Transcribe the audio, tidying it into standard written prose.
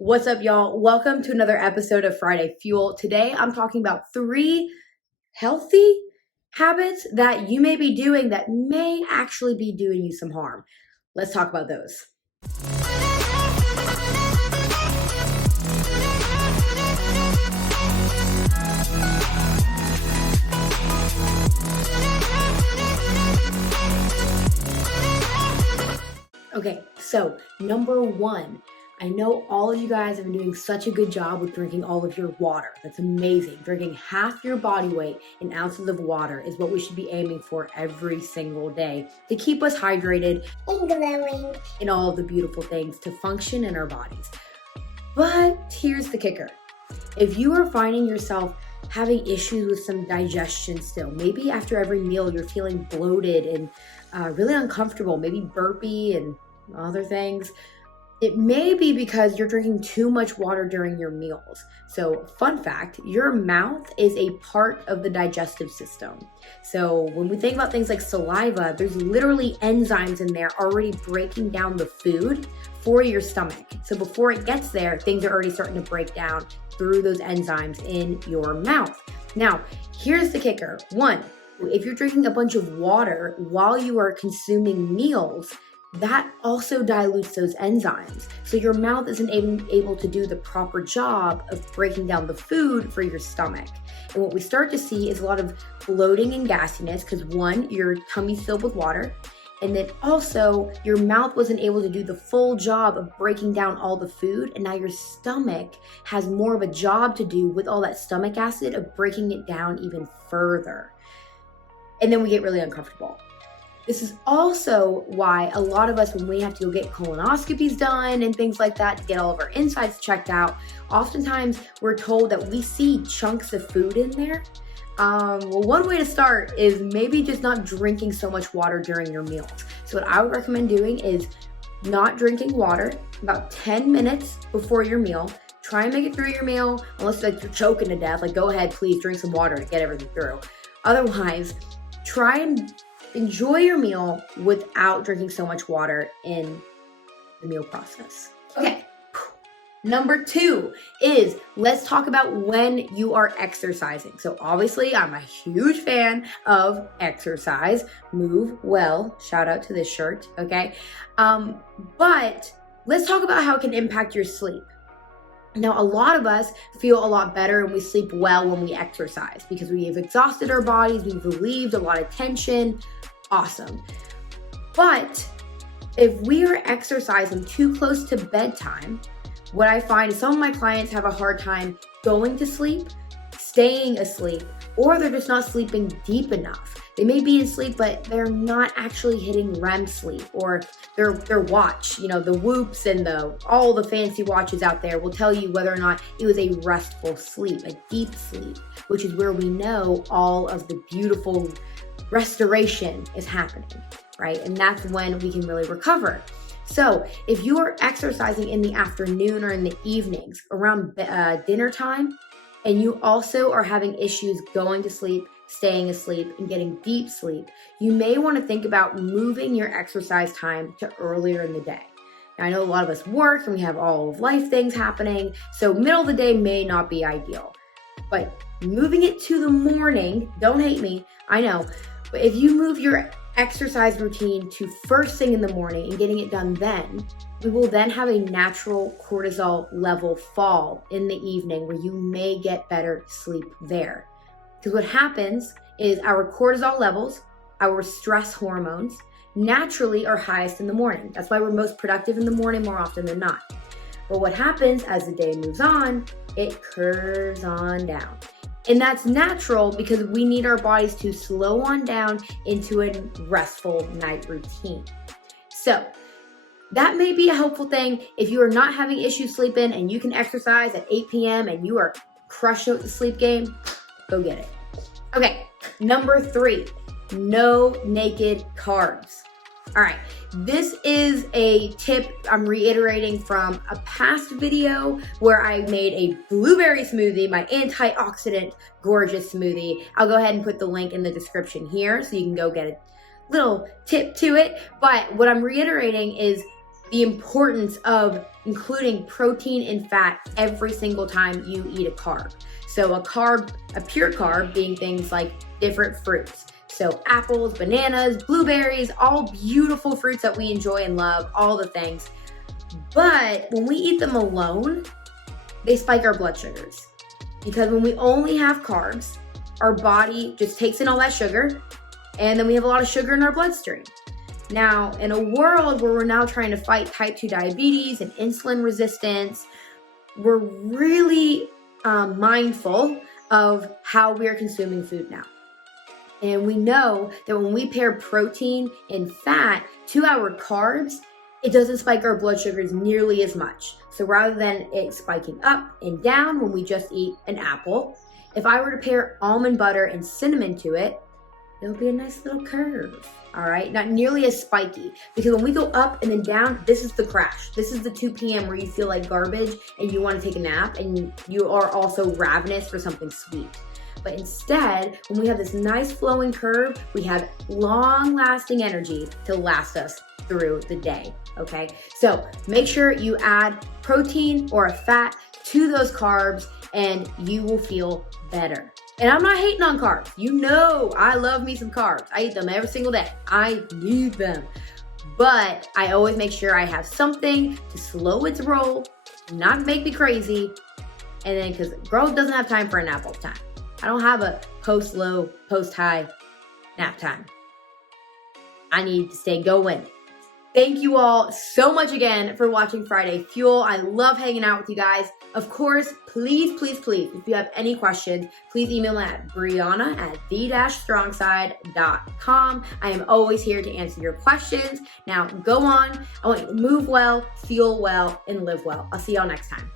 What's up, y'all? Welcome to another episode of Friday Fuel. Today, I'm talking about 3 healthy habits that you may be doing that may actually be doing you some harm. Let's talk about those. Okay, so number 1. I know all of you guys have been doing such a good job with drinking all of your water. That's amazing. Drinking half your body weight in ounces of water is what we should be aiming for every single day to keep us hydrated and glowing and all of the beautiful things to function in our bodies. But here's the kicker. If you are finding yourself having issues with some digestion still, maybe after every meal you're feeling bloated and really uncomfortable, maybe burpy and other things, it may be because you're drinking too much water during your meals. So, fun fact, your mouth is a part of the digestive system. So when we think about things like saliva, there's literally enzymes in there already breaking down the food for your stomach. So before it gets there, things are already starting to break down through those enzymes in your mouth. Now, here's the kicker. 1, if you're drinking a bunch of water while you are consuming meals, that also dilutes those enzymes. So your mouth isn't able to do the proper job of breaking down the food for your stomach. And what we start to see is a lot of bloating and gassiness because 1, your tummy's filled with water. And then also your mouth wasn't able to do the full job of breaking down all the food. And now your stomach has more of a job to do with all that stomach acid of breaking it down even further. And then we get really uncomfortable. This is also why a lot of us, when we have to go get colonoscopies done and things like that to get all of our insides checked out, oftentimes we're told that we see chunks of food in there. Well, one way to start is maybe just not drinking so much water during your meals. So what I would recommend doing is not drinking water about 10 minutes before your meal. Try and make it through your meal, unless like you're choking to death. Like, go ahead, please drink some water to get everything through. Otherwise, try and enjoy your meal without drinking so much water in the meal process. Okay. Number 2 is let's talk about when you are exercising. So obviously I'm a huge fan of exercise. Move well. Shout out to this shirt. Okay. But let's talk about how it can impact your sleep. Now, a lot of us feel a lot better and we sleep well when we exercise because we have exhausted our bodies, we've relieved a lot of tension. Awesome. But if we are exercising too close to bedtime, what I find is some of my clients have a hard time going to sleep, staying asleep, or they're just not sleeping deep enough. They may be in sleep, but they're not actually hitting REM sleep, or their watch, the Whoops and all the fancy watches out there will tell you whether or not it was a restful sleep, a deep sleep, which is where we know all of the beautiful restoration is happening, right? And that's when we can really recover. So if you are exercising in the afternoon or in the evenings around dinner time, and you also are having issues going to sleep, staying asleep, and getting deep sleep, you may want to think about moving your exercise time to earlier in the day. Now, I know a lot of us work and we have all of life things happening, so middle of the day may not be ideal. But moving it to the morning, don't hate me, I know, but if you move your exercise routine to first thing in the morning and getting it done then, we will then have a natural cortisol level fall in the evening where you may get better sleep there. Because what happens is our cortisol levels, our stress hormones, naturally are highest in the morning. That's why we're most productive in the morning more often than not. But what happens as the day moves on, it curves on down. And that's natural because we need our bodies to slow on down into a restful night routine. So that may be a helpful thing if you are not having issues sleeping and you can exercise at 8 p.m. and you are crushing with the sleep game, go get it. Okay, number 3, no naked carbs. All right, this is a tip I'm reiterating from a past video where I made a blueberry smoothie, my antioxidant gorgeous smoothie. I'll go ahead and put the link in the description here so you can go get a little tip to it. But what I'm reiterating is the importance of including protein and fat every single time you eat a carb. So a pure carb being things like different fruits. So apples, bananas, blueberries, all beautiful fruits that we enjoy and love, all the things. But when we eat them alone, they spike our blood sugars. Because when we only have carbs, our body just takes in all that sugar, and then we have a lot of sugar in our bloodstream. Now, in a world where we're now trying to fight type 2 diabetes and insulin resistance, we're really mindful of how we are consuming food now. And we know that when we pair protein and fat to our carbs, it doesn't spike our blood sugars nearly as much. So rather than it spiking up and down when we just eat an apple, if I were to pair almond butter and cinnamon to it, it'll be a nice little curve, all right? Not nearly as spiky, because when we go up and then down, this is the crash. This is the 2 p.m. where you feel like garbage and you want to take a nap, and you are also ravenous for something sweet. But instead, when we have this nice flowing curve, we have long-lasting energy to last us through the day, okay? So make sure you add protein or a fat to those carbs and you will feel better. And I'm not hating on carbs. You know I love me some carbs. I eat them every single day. I need them. But I always make sure I have something to slow its roll, not make me crazy. And then, because girl doesn't have time for a nap all the time. I don't have a post-low, post-high nap time. I need to stay going. Thank you all so much again for watching Friday Fuel. I love hanging out with you guys. Of course, please, please, please, if you have any questions, please email me at brianna@the-strongside.com. I am always here to answer your questions. Now, go on. I want you to move well, feel well, and live well. I'll see y'all next time.